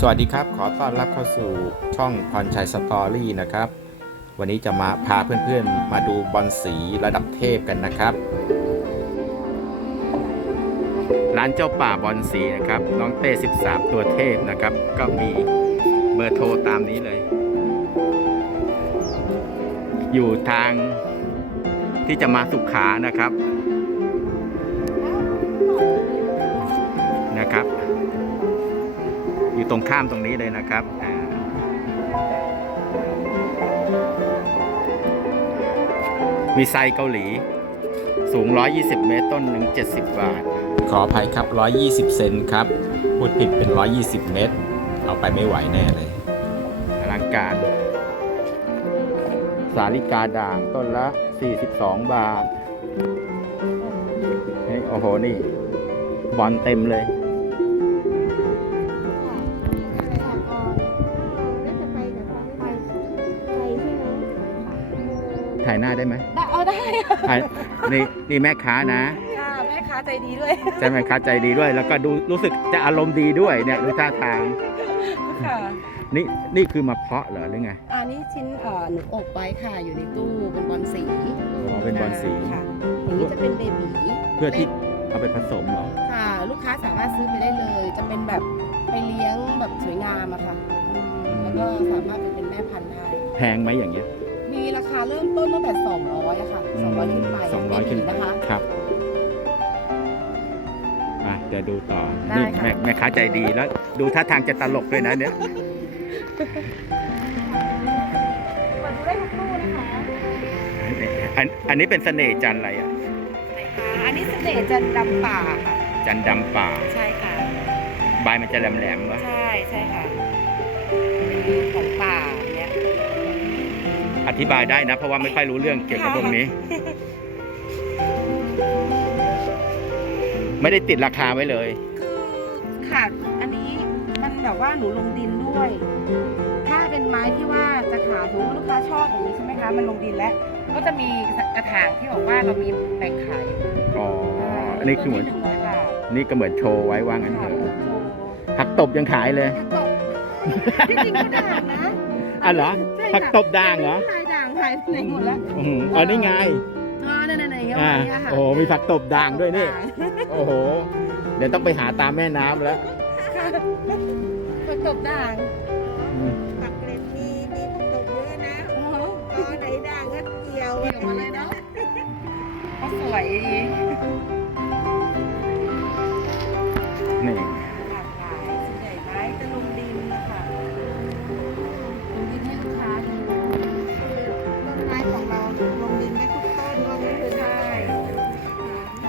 สวัสดีครับ ขอต้อนรับเข้าสู่ช่องพรชัยสตอรี่นะครับ วันนี้จะมาพาเพื่อนๆ มาดูบอลสีระดับเทพกันนะครับ ร้านเจ้าป่าบอลสีนะครับ น้องเต้ 13 ตัวเทพนะครับ ก็มีเบอร์โทรตามนี้เลย อยู่ทางที่จะมาสุขานะครับนะครับ อยู่ตรงข้ามตรงนี้เลยนะครับอ่ามีไซส์เกาหลี สูง 120 เมตร ต้นหนึ่ง70 บาท ขออภัยครับ 120 เซนครับ พูดผิดเป็น 120 เมตร เอาไปไม่ไหวแน่เลยอลังการ สาลิกาด่างต้นละ 42 บาทเฮ้ยโอ้โห นี่ บอลเต็มเลย หน้าได้ไหมได้เอาได้ถ่ายนี่นี่แม่ค้านะ ค่ะแม่ค้าใจดีด้วยใช่ไหมค้าใจดีด้วย แล้วก็ดูรู้สึกจะอารมณ์ดีด้วยเนี่ยดูท่าทาง ค่ะนี่นี่คือมาเพาะเหรอหรือไงอันนี้ชิ้นเอ่อหนูอบไว้ค่ะอยู่ในตู้เป็นบอลสีอ๋อเป็นบอลสี ค่ะอย่างนี้จะเป็นเบบีเพื่อที่เอาไปผสมเหรอค่ะ ลูกค้าสามารถซื้อไปได้เลย จะเป็นแบบไปเลี้ยงแบบสวยงามอะค่ะอืมแล้วก็สามารถไปเป็นแม่พันธุ์ได้ แพงไหมอย่างเงี้ย มีราคาเริ่มต้นตั้งแต่ 200อะค่ะ 200 ขึ้นไปสองร้อยขึ้นเบบีนะคะ ครับอะเดี๋ยวดูต่อได้นี่ค่ะ แม่แม่ค้าใจดีแล้ว ดูท่าทางจะตลกด้วยนะเนี่ยเปิดดูได้ทุกตู้นะคะ อันอันนี้เป็นเสน่ห์จันทร์อะไรอะไหนคะอันนี้เสน่ห์จันทร์ดำป่าค่ะ จันทร์ดำป่า ใช่ค่ะ ใบมันจะแหลมๆวะใช่ใช่ค่ะเป็นของป่าเนี่ย อธิบายได้นะ เพราะว่าไม่ค่อยรู้เรื่องเกี่ยวกับพวกนี้ ไม่ได้ติดราคาไว้เลย คือค่ะอันนี้มันแบบว่าหนูลงดินด้วย ถ้าเป็นไม้ที่ว่าจะขายถือว่าลูกค้าชอบอย่างนี้ใช่ไหมคะมันลงดินแล้ว ก็จะมีกระถางที่บอกว่าเรามีแบ่งขายอ๋ออันนี้คือเหมือนหนึ่งร้อยบาทนี่ก็เหมือนโชว์ไว้ว่างั้นเถค่ะอะโอ้โหผักตบยังขายเลย ผักตบที่จริงก็ด่างนะอะเหรอใช่ผักตบด่างเหรอลายด่าง หายไปไหนหมดแล้วอืมอันนี้ไงอ๋อนั่นๆๆอย่างเงี้ยอ่าอย่างเงี้ยค่ะโอ้โหมีผักตบด่างด้วยนี่ด่างโอ้โห เดี๋ยวต้องไปหาตามแม่น้ำแล้วผักตบด่างปักเกร็ดมีมีผักตบเยอะนะอ๋อตอนไหนด่างก็เกี่ยวเกี่ยวมาเลยเนาะก็สวยดี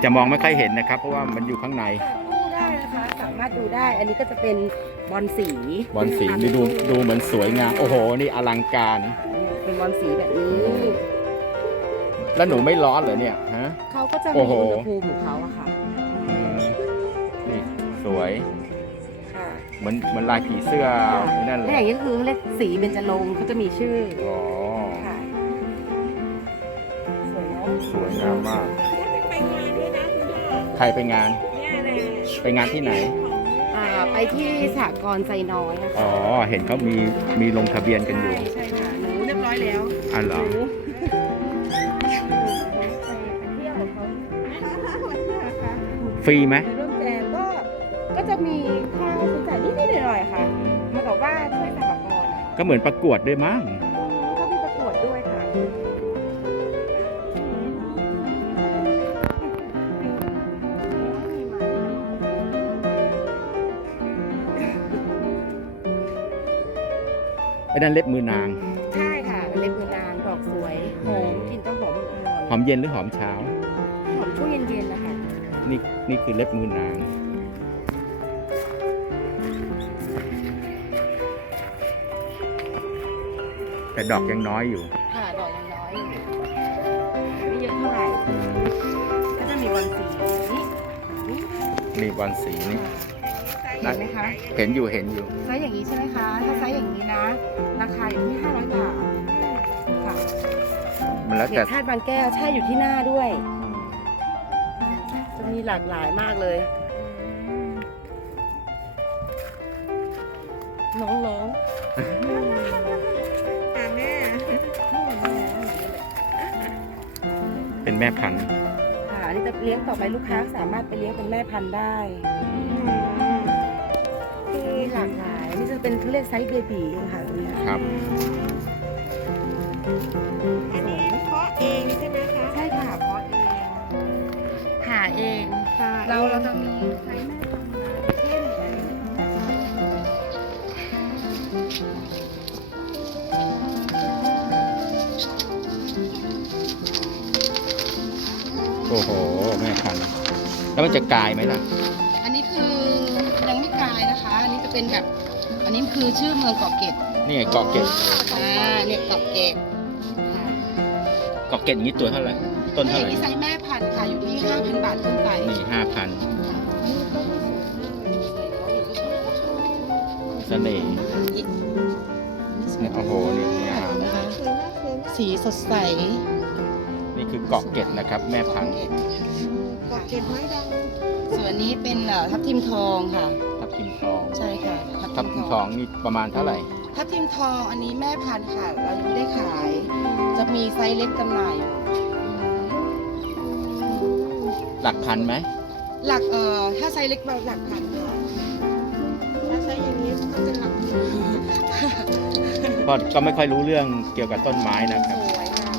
จะมองไม่ค่อยเห็นนะครับ เพราะว่ามันอยู่ข้างในดูได้นะคะสามารถดูได้ อันนี้ก็จะเป็นบอลสีบอลสีนี่ดูดูเหมือนสวยงามโอ้โห นี่อลังการ เป็นบอลสีแบบนี้ แล้วหนูไม่ร้อนเหรอเนี่ยฮะ เขาก็จะโอ้มีโห อุณหภูมิของเขาอะค่ะอืมนี่สวยค่ะเหมือนเหมือนลายผีเสื้อนั่นเลและอยย่างนี้ก็คือเรียกสีเบญจรงค์เขาจะมีชื่ออ๋อค่ะสวยเนาะสวยงามมาก ไปงานด้วยนะคุณพ่อ ใครไปงานเนี่ยแหละไปงานที่ไหน อ่าไปที่สหกรณ์ใจน้อยนะคะอ๋อ เห็นเขามีมีลงทะเบียนกันอยู่ใช่ใช่ค่ะหนูเรียบร้อยแล้วอ๋อเหรอหนูไปเที่ยวกับเขาฟรีไหมไปร่วมแจมก็ก็จะมีค่าใช้จ่ายนิดๆหน่อยๆค่ะเหมันกับว่าช่วยสหกรณ์อะ ก็เหมือนประกวดด้วยมั้ง ไอ้นั่นเล็บมือนาง ใช่ค่ะเล็บมือนางดอกสวยหอมกลิ่นก็หอมอ่หอมเย็นหรือหอมเช้าอนหอมช่วงเย็นๆนะคะนี่นี่คือเล็บมือนาง แต่ดอกยังน้อยอยู่ ค่ะดอกยังน้อยอยู่ไม่เยอะเท่าไหร่อืมก็จะมีบอลสีนี่นี่นี่บอลสีนี่ เห็นไหมคะ เห็นอยู่เห็นอยู่ไซส์อย่างนี้ใช่ไหมคะ ถ้าไซส์อย่างนี้นะ ราคาอยู่ที่500บาทค่ะมันแล้วเห็แต่ดธาตุบางแก้วใช่อยู่ที่หน้าด้วยอืมจะมีหลากหลายมากเลย น้องร้องอ่าแม่เป็นแม่พันธุ์ค่ะอันนี้จะเลี้ยงต่อไปลูกค้าสามารถไปเลี้ยงเป็นแม่พันธุ์ได้มี หลากหลายนี่จะเป็นเขาเรียกไซส์เบบีค่ะตรงเนี้ยครับ อันนี้เพาะเองใช่ไหมคะใช่ค่ะเพาะเองผ่าเอง ค่ะเราเราจะมีไซส์แม่พันธุ์มาเช่นอันนี้นะคะโอ้โห แม่พันธุ์แล้วมันจะกลายไหมล่ะ อันนี้คือยังไม่กลายนะคะ อันนี้จะเป็นแบบ อันนี้คือชื่อเมืองเกาะเกร็ดนี่ไงเกาะเกร็ดอ่าเนี่ยเกาะเกร็ดค่ะเกาะเกร็ดอย่างนี้ตัวเท่าไหร่ ต้นถ้าเท่าอไหย่าร่งนี้ไซส์แม่พันธุ์ค่ะ อยู่ที่5,000บาทขึ้นไปนี่ห้าพันเสน่ห์เนี่ยโอ้โห นี่งามนะคะสวยมากสวยมากสีสดใส นี่คือเกาะเกร็ดนะครับ แม่พันธุ์เกาะเก็บไม้ดัง ส่วนนี้เป็นเอ่อทับทิมทองค่ะ ทับทิมทองใช่ค่ะทับทิมทองนี่ประมาณเท่าไหร่ทับทิมทองอันนี้แม่พันธุ์ค่ะ เรายังไม่ได้ขาย จะมีไซส์เล็กจำหน่ายอยู่หลักพันไหมหลักเอ่อถ้าไซส์เล็กแบบหลักพันค่ะถ้าใช้อย่างนี้ก็เป็นหลักหมื่นก็ก็ไม่ค่อยรู้เรื่องเกี่ยวกับต้นไม้นะคสรับวยค่ะ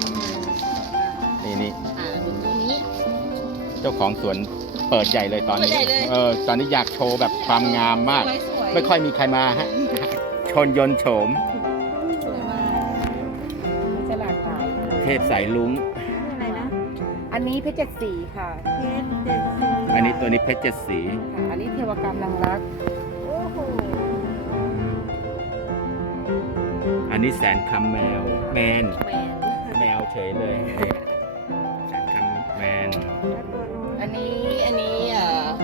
นี่นี่อ่าดูตัวนี้ เจ้าของสวน เปิดใหญ่เลยตอนนี้ เปิดใหญ่เลย เออตอนนี้อยากโชว์แบบความงามมาก สวยสวยไม่ค่อยมีใครมาฮะ ชนยนต์โฉม สวยมากมันจะหลากหลายค่ะเทพสายลุงอะไรนะอันนี้เพชรเจ็ดสีค่ะเพชรเจ็ดสีอันนี้ตัวนี้เพชรเจ็ดสี ค่ะ อันนี้เทวกรรมนางรัก โอ้โหอันนี้แสนคำแมว แมน แมน แมวเฉยเลยนี่แสนคำแมน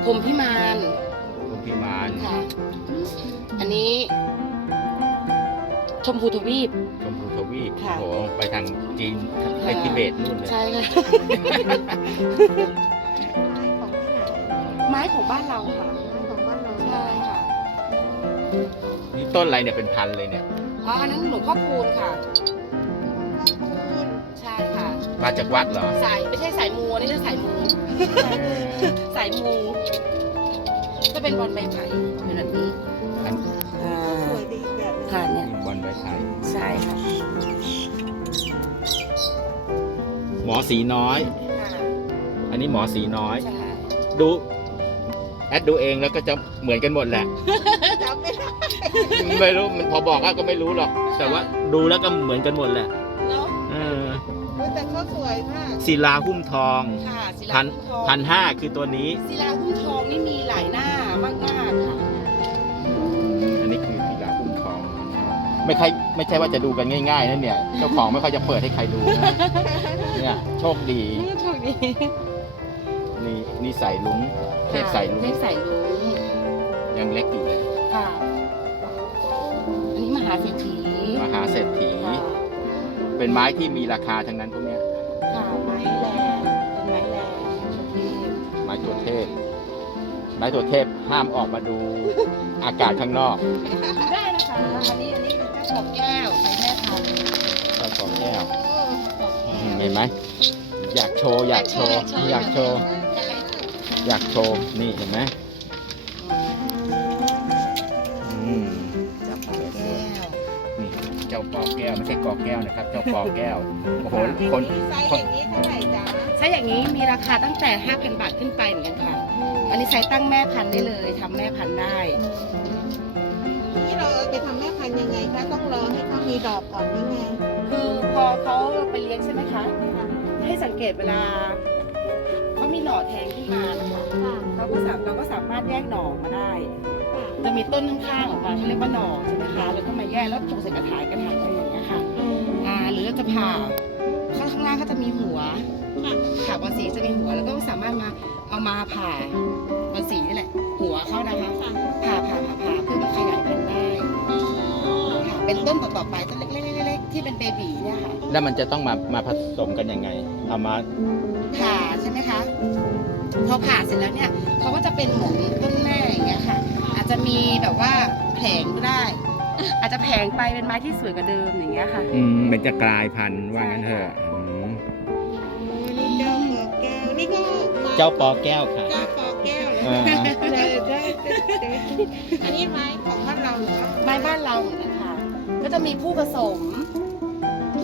พรหมพิมานคุณพิมานค่ะ อันนี้ ชมพูทวีป ชมพูทวีปค่ะ โอ้โหไปทางจีนไปทิเบตนู่นเลย ใช่ค่ะ ไม้ของที่ไหนไม้ของบ้านเราค่ะไม้ของบ้านเราใช่ค่ะนี่ต้นอะไรเนี่ยเป็นพันเลยเนี่ย อ๋ออันนั้นหลวงพ่อพูนค่ะคูณใช่ค่ะ มาจากวัดเหรอ สายไม่ใช่สายมูอันนี่คือสายมู สายมูจะเป็นบอลใบไผ่เป็นแบบนี้อันอ่าสวยดีอีกแบบหนึงค่ะเนี่ยบอลใบไทยใช่ค่ะ หมอสีน้อยค่ะอันนี้หมอสีน้อย ใช่ดู แอดดูเองแล้วก็จะเหมือนกันหมดแหละ จำไม่ได้ไม่รู้มันพอบอกก็ไม่รู้หรอก แต่ว่าดูแล้วก็เหมือนกันหมดแหละ แต่เขาสวยมากศิลาหุ้มทองค่ะศิลาพันหุ้มทองพันห้าคือตัวนี้ ศิลาหุ้มทองนี่มีหลายหน้ามากมากๆค่ะอันนี้คือศิลาหุ้มทองไม่ใช่ไม่ใช่ว่าจะดูกันง่ายๆนะเนี่ยเจ้าของไม่ค่อยจะเปิดให้ใครดูนะเนี่ยโชคดีโชคดีนี่นี่ใส่ลุงเทพใส่ลุงเทพใส่ลุงยังเล็กอยู่เลยค่ะอันนี้มหาเศรษฐีมหาเศรษฐี ค่ะ เป็นไม้ที่มีราคาทั้งนั้นพวกเนี้ยค่ะไม้แรงเป็นไม้แรงโชคดีไม้ตัวเทพ ไม้ตัวเทพห้ามออกมาดูอากาศข้างนอกได้นะคะอันนี้อันนี้เป็นเจ้าของแก้วใส่แม่พันธุ์เจ้าของแก้วโอ้อืมเห็นไหมอยากโชว์อยากโชว์อยากโชว์ อยากโชว์นี่เห็นไหม จ้าปอแก้วไม่ใช่กอแก้วนะครับ เจ้าปอแก้วโอ้โหคนไซส์คอนย่างนี้เท่าไหร่จ๊ะใช้อย่างนี้มีราคาตั้งแต่ 5,000 บาทขึ้นไปเหมือนกันค่ะ อันนี้ใช้ตั้งแม่พันธุ์ได้เลยทำแม่พันธุ์ได้ นี่เราเอาไปทำแม่พันธุ์ยังไงคะต้องรอให้เขามีดอกก่อนนี่ไงคือพอเขาไปเลี้ยงใช่ไหมคะ ให้สังเกตเวลาเขามีหน่อแทงขึ้นมานะคะเขาก็สามเราก็สามารถแยกหน่อมาได้ จะมีต้นข้างๆออกมาเขาเรียกว่าหน่อใช่ไหมคะแล้วก็มาแยกแล้วปลูกใส่กระถางกระถางอะไรอย่างเงี้ยค่ะอ่าหรือเราจะผ่าข้างข้างล่างเขาจะมีหัวผ่าบอลสีจะมีหัวแล้วก็สามารถมาเอามาผ่าบอลสีนี่แหละ หัวเขานะคะผ่าผ่าผ่าผ่าเพื่อมาขยายพันธุ์ได้ค่ะเป็นต้นต่อๆไปต้นเล็กๆๆๆที่เป็นเบบีเนี่ยค่ะแล้วมันจะต้องมามาผสมกันยังไงเอามาผ่าใช่ไหมคะพอผ่าเสร็จแล้วเนี่ยเขาก็จะเป็นเหมือนต้น จจะมีแบบว่าแผลงก็ได้ อาจจะแพงไปเป็นไม้ที่สวยกว่าเดิมอย่างเงี้ยค่ะ อืมมันจะกลายพันธุ์ว่างั้นเถอะอืมโอ้นี่เจ้าปอแก้วนี่ก็ไม้เจ้าปอแก้วค่ะ เจ้าปอแก้วเหรออ่าได้ได้ได้อันนี้ไม้ของบ้านเราหรือว่าไม้บ้านเราเหมือนกันค่ะ ก็จะมีผู้ผสม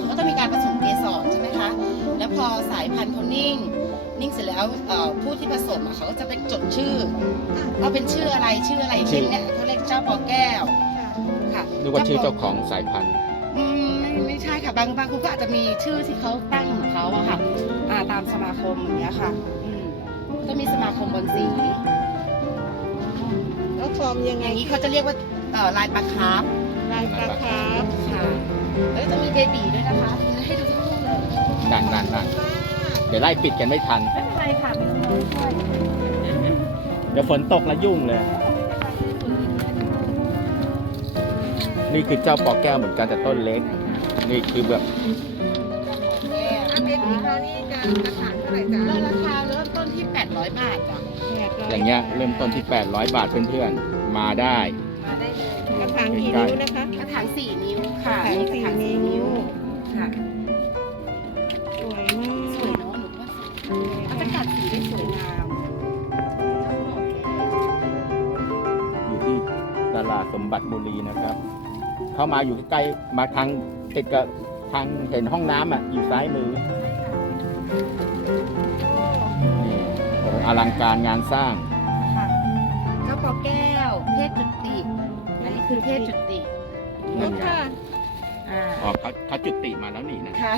ก็จะมีการผสมเกสรใช่ไหมคะ แล้วพอสายพันธุ์เขานิ่ง นิ่งเสร็จแล้วเอ่อผู้ที่ผสมอะเขาก็จะไปจดชื่อว่าเป็นชื่ออะไรชื่ออะไรเช่นเนี่ยเขาเรียกเจ้าปอแก้วค่ะค่ะนึกว่าชื่อเจ้าของสายพันธุ์อืมไม่ไม่ใช่ค่ะบางบางคนก็อาจจะมีชื่อที่เขาตั้งของเขาอะค่ะอ่าตามสมาคมอย่างเงี้ยค่ะอืมก็มีสมาคมบอลสีแล้วฟอร์มยังอไงย่างนี้เขาจะเรียกว่าเอ่อลายปลาคาร์ฟลายปลาคาร์ฟค่ะแล้วก็จะมีเบบีด้วยนะคะให้ดูทุกคู่เลยนั่นนั่นนั่นมาก เดี๋ยวไล่ปิดกันไม่ทัน ไม่เป็นไรค่ะไม่ต้องร้องช่วยเดี๋ยวฝนตกแล้วยุ่งเลย นี่คือเจ้าปอแก้วเหมือนกันแต่ต้นเล็ก นี่คือแบบอันเบบีเขานี่จะกระถางเท่าไหร่จ๊ะแล้วราคาเริ่มต้นที่ 800 บาทจ้ะอย่างเงี้ยเริ่มต้นที่ 800 บาทเพื่อนๆ มาได้ มาได้เลยกระถางกี่นิ้วนะคะ กระถาง 4 นิ้วค่ะกระถางนี่กระถางสี่4นิ้นิ้ว วยเขาจะกัดสีได้สวยงามอยู่ที่ตลาดสมบัติบุรีนะครับ เข้ามาอยู่ใกล้ๆมาทางติดกับทางเห็นห้องน้ำอะ อยู่ซ้ายมือนี่โอ้อลังการงานสร้าง ค่ะเจ้าปอแก้ว เพศจุติอันนี้คือเพศจุติโอ้ค่ะ อ่าอ๋อเขาเขาจุติมาแล้วนี่นะค่ะ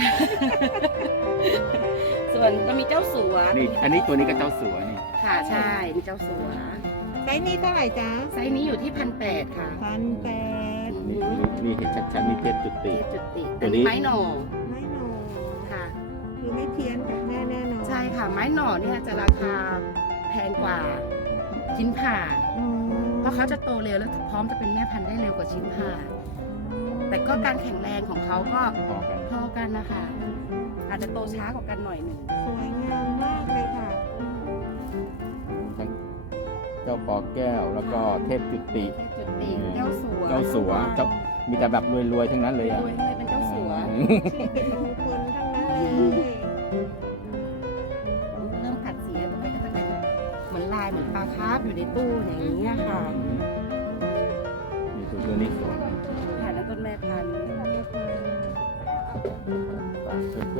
ส่วนก็มีเจ้าสัวนี่อันนี้ตัวนี้ก็เจ้าสัวนี่ค่ะใช่มีเจ้าสัวไซส์นี้เท่าไหร่จ๊ะไซส์นี้อยู่ที่พันแปดค่ะพันแปดนี่นี่นี่เห็นชัดๆนี่เพชรจุเพติศจุติตัอัวนนี้นี้ ไม้หน่อไม่โนค่ะ คือไม่เพี้ยนจากแม่แน่นอนใช่ค่ะไม้หน่อเนี่ยจะราคาแพงกว่าชิ้นผ่า อืมเพราะเขาจะโตเร็วและพร้อมจะเป็นแม่พันธุ์ได้เร็วกว่าชิ้นผ่า แต่ก็การแข็งแรงของเขาก็พอกัน พอกันนะคะ อาจจะโตช้ากว่ากันหน่อยหนึ่งสวยงามมากเลยค่ะ ทั้งเจ้าปอแก้วแล้วก็เทพจุติ จุดตีเจ้าสัวเจ้าสัวเจ้ามีแต่แบบรวยๆทั้งนั้นเลยอะรวยเลยเป็นเจ้าสัวที่เป็นมงคลทั้งนั้นเลยเริ่มกัดสีแล้วมันก็จะเป็นเหมือนลายเหมือนปลาคาร์ฟอยู่ในตู้อย่างนี้ยค่ะ นี่ตัวนี้สวย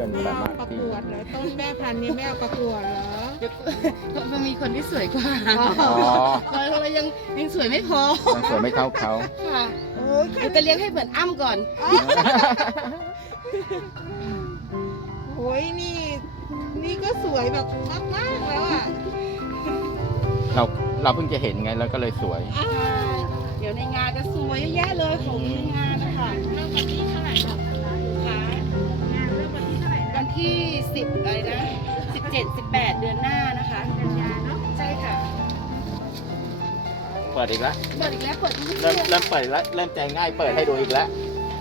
อนไม่สาเอามาประที่กวดเหรอต้นแม่พันธุ์นี่ไม่เอาประกวดเหรอมันมีคนที่สวยกว่าอ๋ออ๋อเรายังยังสวยไม่พอยังสวยไม่เท่าเขา ค่ะโอ้ยเดี๋ยวจะเลี้ยงให้เหมือนอ้ำก่อน โอ้ยนี่ นี่ก็สวยแบบมากๆแล้วอะเราเราเพิ่งจะเห็นไงแล้วก็เลยสวย อ้าวเดี๋ยวในงานจะสวยเยอะแยะเลยของในงาน เท่าไหร่นะวันที่10อะไรนะ17 18เดือนหน้านะคะกันยาเนาะใช่ค่ะเปิดอีกแล้วเปิดอีกแล้วเปิดทุกเริ่มเริ่มเปิดอีกแล้วเริ่มใจง่ายเปิดให้ดูอีกแล้ว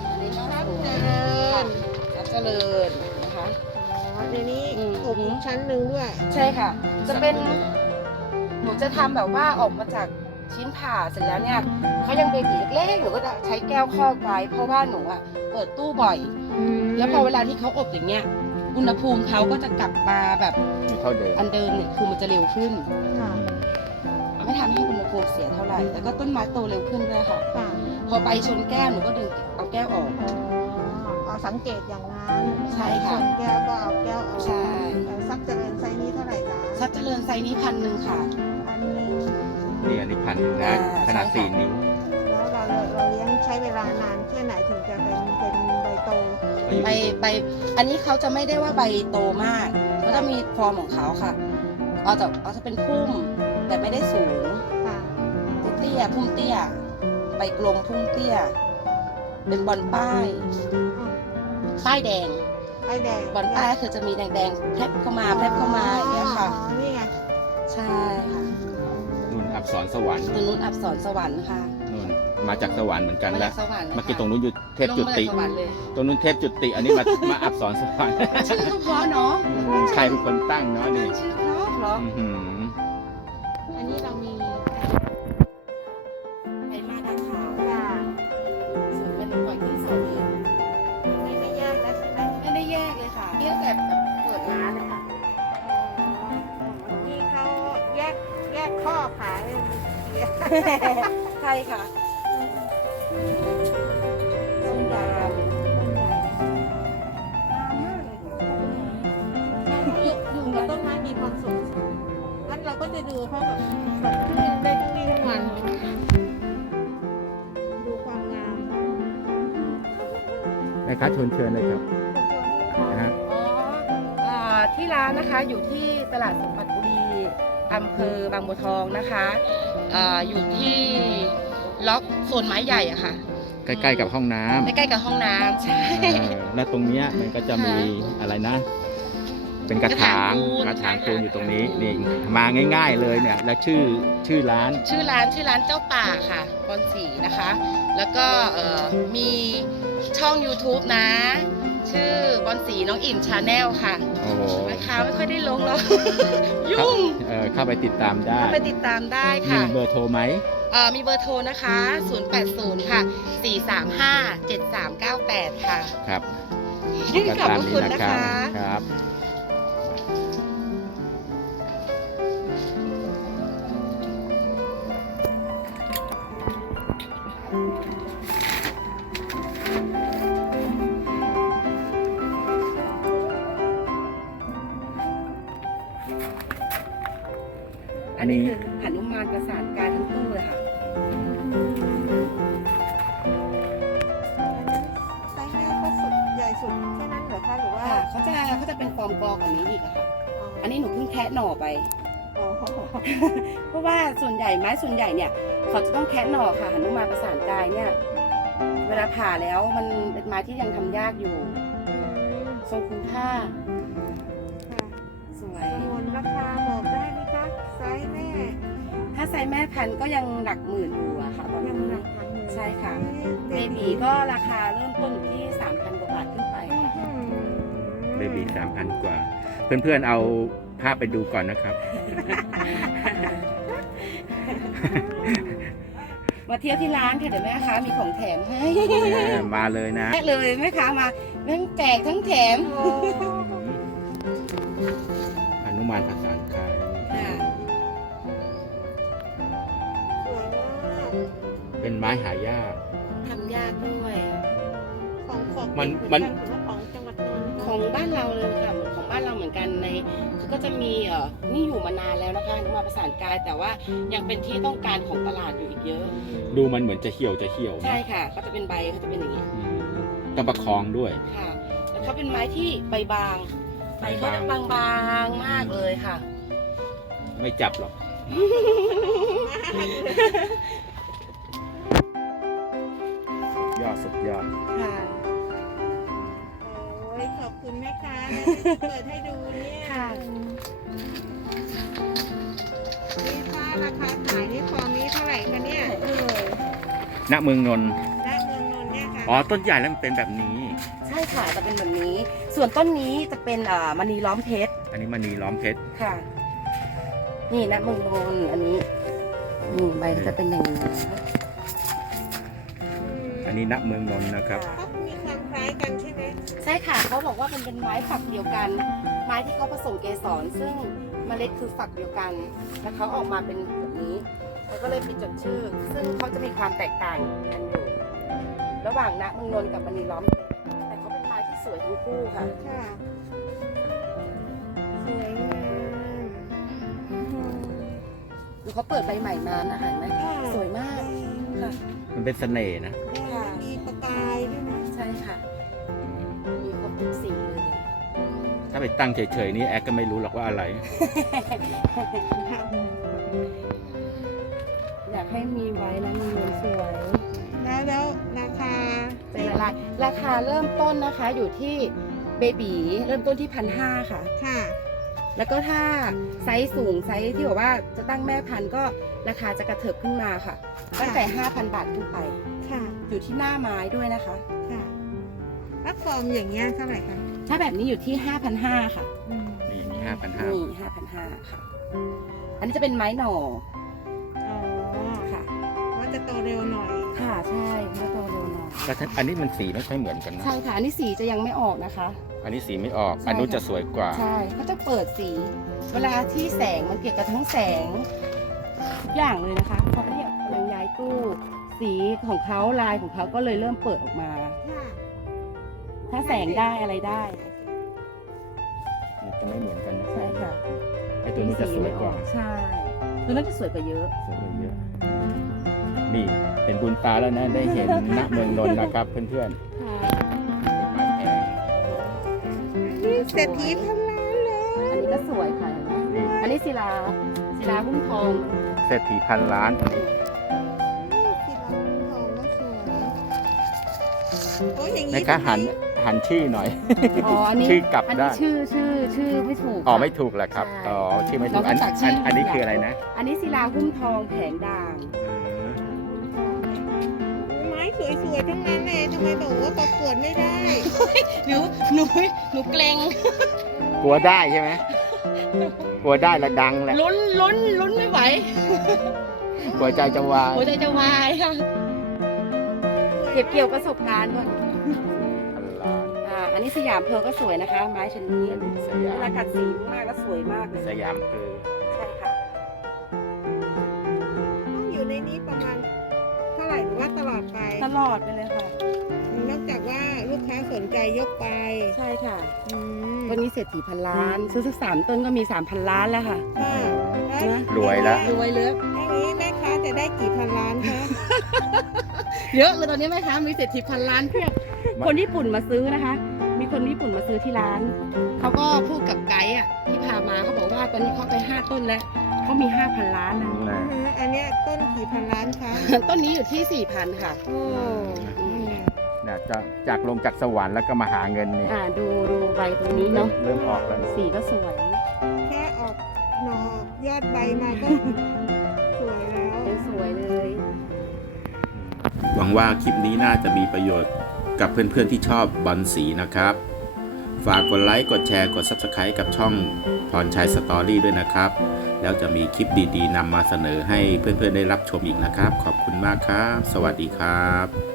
อันนี้ก็ครับสวยเจริญครับเจริญนะคะอ๋อเดี๋ยวนี้อืมอบอีกชั้นหนึ่งด้วย ใช่ค่ะ จะเป็นหนูจะทำแบบว่าออกมาจากชิ้นผ่าเสร็จแล้วเนี่ยเขายังเบบีเล็กๆหนูก็จะใช้แก้วครอบไว้เพราะว่าหนูอะเปิดตู้บ่อย แล้วพอเวลาที่เขาอบอย่างเงี้ย อุณหภูมิเขาก็จะกลับมาแบบอยู่เท่าเดิมอันเดิมเนี่ยคือมันจะเร็วขึ้น ค่ะ ไม่ทำให้อุณหภูมิเสียเท่าไหร่ แล้วก็ต้นไม้โตเร็วขึ้นด้วยค่ะ ค่ะพอใบชนแก้วหนูก็ดึงเอาแก้วออก อ๋อเอาสังเกตอย่างนั้นใช่ค่ะส่วนแก้วก็เอาแก้วออกใช่แต่ซักเจริญไซส์นี้เท่าไหร่จ๊ะซัดเจริญไซส์นี้พันหนึ่งค่ะ อันนี้นี่อันนี้พันหนึ่งนะอ่าขนาดใช่ค่ะ สี่นิ้วแล้ว ช้เวลานานแค่ไหนถึงจะเป็นเป็นใบโตอายุใบใบอันนี้เขาจะไม่ได้ว่าใบโตมากเขาจะมีฟอร์มของเขาค่ะเอาจะเอาจะเป็นพุ่มแต่ไม่ได้สูงค่ะเตี้ยพุ่มเตี้ยใบกลมพุ่มเตี้ย เป็นบอลป้ายอะป้ายแดงไอแดงบอลป้ายคือจะมีแดงๆแพรบเข้ามาแพรบเข้ามาอย่างเงี้ยค่ะอ๋อนี่ไงใช่ค่ะนุ่นอับสรสวรรค์ตรงนู้นอับสรสวรรค์ค่ะนุ่น มาจากสวรรค์เหมือนกันแล้วเลยมากินตรงนู้นอยู่เทพจุติตรงนู้นเทพจุติ อันนี้มา มาอับสอนสวรรค์ชื่อกเพราะเนาะใครเป็นคนตั้งเนาะนี่ชื่อเพราะเพราะออันนี้เรามีไก่มาดักขาวค่ะส่วนเป็นป่อยที่สองเองไม่ไม่ยากนะใช่ไหมไม่ได้แยกเลยค่ะเยอะแบแบบเปิดร้านเลยค่ะที่เขาแยกแยกข้อขาย ใช่ค่ะ จะดูเขาแบบแบบขึ้นได้ทั้งวี่ทั้งวัน ดูความงามแม่ค้าชวนเชิญเลยครับนะฮะอ๋อเอ่อที่ร้านนะคะอยู่ที่ตลาดสมบัติบุรีอำเภอบางบัวทองนะคะเอ่ออยู่ที่ล็อกโซนไม้ใหญ่อะค่ะใกล้ๆกับห้องน้ำใกล้ๆกับห้องน้ำใช่ เออและตรงเนี้ยมันก็จะมีอะไรนะ เป็นกระถางกกระระถาถางงปูปูนนอยู่ตรงนี้นี่มาง่าย ๆเลยเนี่ย แล้วชื่อชื่อร้าน ชื่อร้านชื่อร้านเจ้าป่าค่ะบอนสีนะคะ แล้วก็เอ่อมีช่อง YouTube นะ ชื่อบอนสีน้องอิ่มชาแนลค่ะโอ้โหนะคะไม่ค่อยได้ลงหรอกยุ่งเออเข้าไปติดตามได้เข้าไปติดตามได้มีค่ะเบอร์โทรไหมเอ่อมีเบอร์โทรนะคะ 080 ค่ะ 435 7398 ค่ะ ครับขอบพระคุณนะคะครับ อันนี้คือหนุมานประสานการทั้งตู้เลยค่ะไซส์แม่ก็สุดใหญ่สุดแค่นั้นเหรอคะหรือว่าค่ะเขาจะเขาจะเป็นฟอร์มกอกว่านี้อีกอะค่ะ อันนี้หนูเพิ่งแคะหน่อไป อ๋อเพราะว่าส่วนใหญ่ไม้ส่วนใหญ่เนี่ย เขาจะต้องแคะหน่อค่ะหนุมานประสานกายเนี่ย เวลาผ่าแล้วมันเป็นไม้ที่ยังทำยากอยู่ ทรงคุณค่าค่ะสวยส่วนราคาบอกได้ไหมคะ ไซส์แม่ถ้าไซส์แม่พันธุ์ก็ยังหลักหมื่นอยู่อะค่ะตอนยังนี้ หนักพันอยู่ใช่ค่ะ เบเบบีบีก็ราคาเริ่มต้นอยู่ที่ 3,000 กว่าบาทขึ้นไปเบบีสามพันกว่า เพื่อนๆเอาภาพไปดูก่อนนะครับ มาเที่ยวที่ร้านค่ะเดี๋ยวแม่ค้ามีของแถมให้ มาเลยนะ แม่เลยแม่ค้ามาทั้งแจกทั้งแถม อนุมานประสานกา ไม้หายาก ทำยากด้วย ของของมันเหมันกัหรือว่าของจังหวัดนนท์ของบ้านเราเลยค่ะเหมือนของบ้านเราเหมือนกันในเขาก็จะมีเอ่อนี่อยู่มานานแล้วนะคะอนุมาประสานกายแต่ว่ายังเป็นที่ต้องการของตลาดอยู่อีกเยอะ ดูมันเหมือนจะเหี่ยวจะเหี่ยวนะใช่ค่ะเขาจะเป็นใบเขาจะเป็นอย่างนี้อืมต้องประคองด้วย ค่ะแล้วเขาเป็นไม้ที่ใบบางใบเขาจะใบบางบางๆมากเลยค่ะ ไม่จับหรอก ยอดสุดยอด ค่ะ โอ้ยขอบคุณแม่ค้านะที่เปิดให้ดูเนี่ยค่ะ นี่ถ้าราคาขายนี่ฟองนี้เท่าไหร่คะเนี่ยเออณเมืองนนท์ณเมืองนนท์เนี่ยค่ะอ๋อต้นใหญ่แล้วมันเป็นแบบนี้ ใช่ค่ะจะเป็นแบบนี้ ส่วนต้นนี้จะเป็นเอ่อมณีล้อมเพชรอันนี้มณีล้อมเพชรค่ะ นี่นะเมืองนนท์อันนี้นี่ใบก็จะเป็นอย่างนี้ อันนี้ณเมืองนนท์นะครับ ก็มีความคล้ายกันใช่ไหมใช่ค่ะเขาบอกว่ามันเป็นไม้ฝักเดียวกัน ไม้ที่เขาผสมเกสรซึ่งเมล็ดคือฝักเดียวกัน แล้วเขาออกมาเป็นแบบนี้เขาก็เลยไปจดชื่อ ซึ่งเขาจะมีความแตกต่างกันอยู่ ระหว่างณเมืองนนท์กับมณีล้อมเพชรแต่เขาเป็นไม้ที่สวยทั้งคู่ค่ะ ค่ะสวยงามดูเขาเปิดใบใหม่มานะเห็นไหมสวยมากค่ะ มันเป็นเสน่ห์นะค่ะมี ประกายด้วยนะใช่ค่ะ มีครบทุกสีเลย ถ้าไปตั้งเฉยๆนี่แอดก็ไม่รู้หรอกว่าอะไร อยากให้มีไว้นะมีเงินสวย แล้วแล้วราคาเป็นอะไรราคาเริ่มต้นนะคะอยู่ที่เบบีเริ่มต้นที่พันห้าค่ะ ค่ะ แล้วก็ถ้าไซส์สูงไซส์ที่บอกว่าจะตั้งแม่พันธุ์ก็ ราคาจะกระเถิบขึ้นมาค่ะ ตั้งแต่ 5,000 บาทขึ้นไป ค่ะ อยู่ที่หน้าไม้ด้วยนะคะค่ะแล้วฟอร์มอย่างเงี้ยเท่าไหร่คะถ้าแบบนี้อยู่ที่ 5,500 ค่ะอืมนี่นี่ห้าพันห้านี่5,500 ค่ะ อันนี้จะเป็นไม้หน่ออ๋อค่ะ ว่าจะโตเร็วหน่อยค่ะใช่เมื่อโตเร็วหน่อยแต่ถ้าอันนี้มันสีไม่ค่อยเหมือนกันนะใช่ค่ะอันนี้สีจะยังไม่ออกนะคะ อันนี้สีไม่ออกใช่อันนู้นค่ะจะสวยกว่า ใช่เขาจะเปิดสี เวลาที่แสงมันเกี่ยวกับทั้งแสงทุก อย่างเลยนะคะเขาเรียกตู้ สีของเขาลายของเขาก็เลยเริ่มเปิดออกมาค่ะถ้าแสงได้อะไรได้เนี่ยจะไม่เหมือนกันนะใช่ค่ะไอตัวนี้จะสวยกว่าใช่ตัวนั้นจะสวยกว่าเยอะสวยกว่าเยอะนี่เป็นบุญตาแล้วนะได้เห็นณเมืองนนท์นะครับเพื่อนๆเป็นไม้แพงนี่เศรษฐีพันล้านเลยอันนี้ก็สวยค่ะเห็ นไหมนี่อันนี้ศิลาศิลาหุ้มทองเศรษฐีพันล้านอันนี้นี่สีทองก็สวยโอ้ยอย่างในนี้การหันทำไมหันชื่อหน่อย อ๋ออันนี้ชื่อกลับอันได้นี้ชื่อชื่อชื่อไม่ถูกอ๋อค่ะไม่ถูกแหละครับใช่อ๋อชื่อไม่ถูกเราก็อันตัดชื่อันออันนี้อย่างคืออะไรนะอันนี้ศิลาหุ้มทองแผงด่างไม้สวยๆทั้งนั้นเลยทำไมบอกว่าประกวดไม่ได้ หนูหนูหนูเกรงกลัวได้ใช่ไหม กลัวได้และดังแหละลุ้นลุ้นลุ้นไม่ไหวกลัวใจจะวายหัวใจจะวายค่ะเก็บเกี่ยวประสบการณ์ก่อนพันล้านอ่าอันนี้สยามเพร์ลก็สวยนะคะ ไม้ชนิดนี้อันนี้สเวยามลากัดสีมากก็สวยมากเลยสยามคือใช่ค่ะต้องอยู่ในนี้ประมาณเท่าไหร่หรือว่าตลอดไปตลอดไปเลยค่ะนอ กจากว่าลูกค้าสนใจยกไปใช่ค่ะอืมต้นนี้เศรษฐีพันล้าน ซื้อสักสามต้นก็มีสามพันล้านแล้วค่ะ ค่ะนะ รวยแล้วรวยเลือกอย่างนี้แม่ค้าจะได้กี่พันล้านคะเยอะเลยตอนนี้ไหมคะมีเศรษฐีพันล้านเพียบคนญี่ปุ่นมาซื้อนะคะ มีคนญี่ปุ่นมาซื้อที่ร้าน เขาก็พูดกับไกด์อะที่พามาเขาบอกว่าตอนนี้เขาไปห้าต้นแล้วเขามีห้าพันล้านนะนะอือฮะอันเนี้ยต้นกี่พันล้านคะ ต้นนี้อยู่ที่สี่พันค่ะ โอ้อืม นะจากจากลงจากสวรรค์แล้วก็มาหาเงินนี่อ่าดูดูใบตรงนี้เนาะเริ่มออกแล้วสีก็สวย แค่ออกหน่อยอดใบมาก็ สวยแล้วยังสวยเลย หวังว่าคลิปนี้น่าจะมีประโยชน์กับเพื่อนๆที่ชอบบอลสีนะครับ ฝากกดไลค์กดแชร์กด Subscribe กับช่องพรชัยสตอรี่ด้วยนะครับ แล้วจะมีคลิปดีๆนำมาเสนอให้เพื่อนๆได้รับชมอีกนะครับ ขอบคุณมากครับ สวัสดีครับ